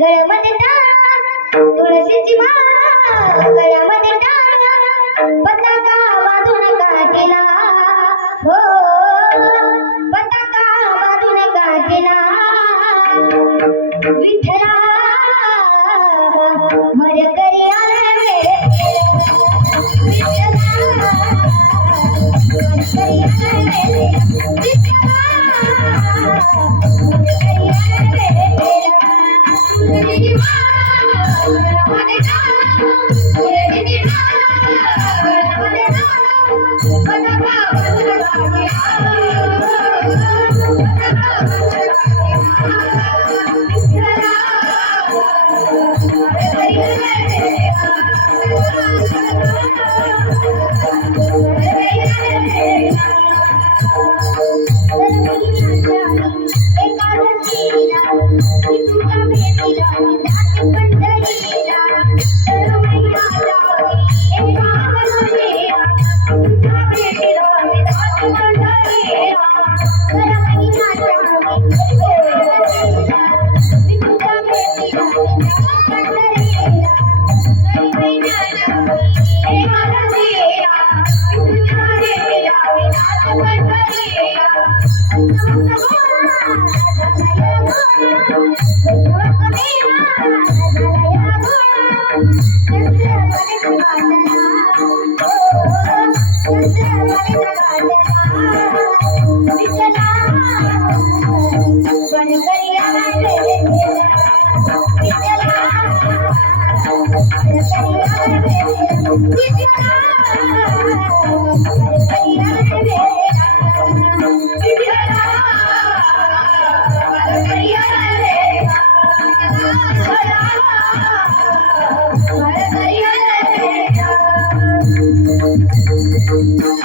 गळ्यामध्ये टाळ तुळशीची माळ गळ्यामध्ये टाळ पताका बांधून काठीला हो पताका बांधून काठीला विठ्ठला मरकरी आले विठ्ठला मरकरी आले विठ्ठला Thank you.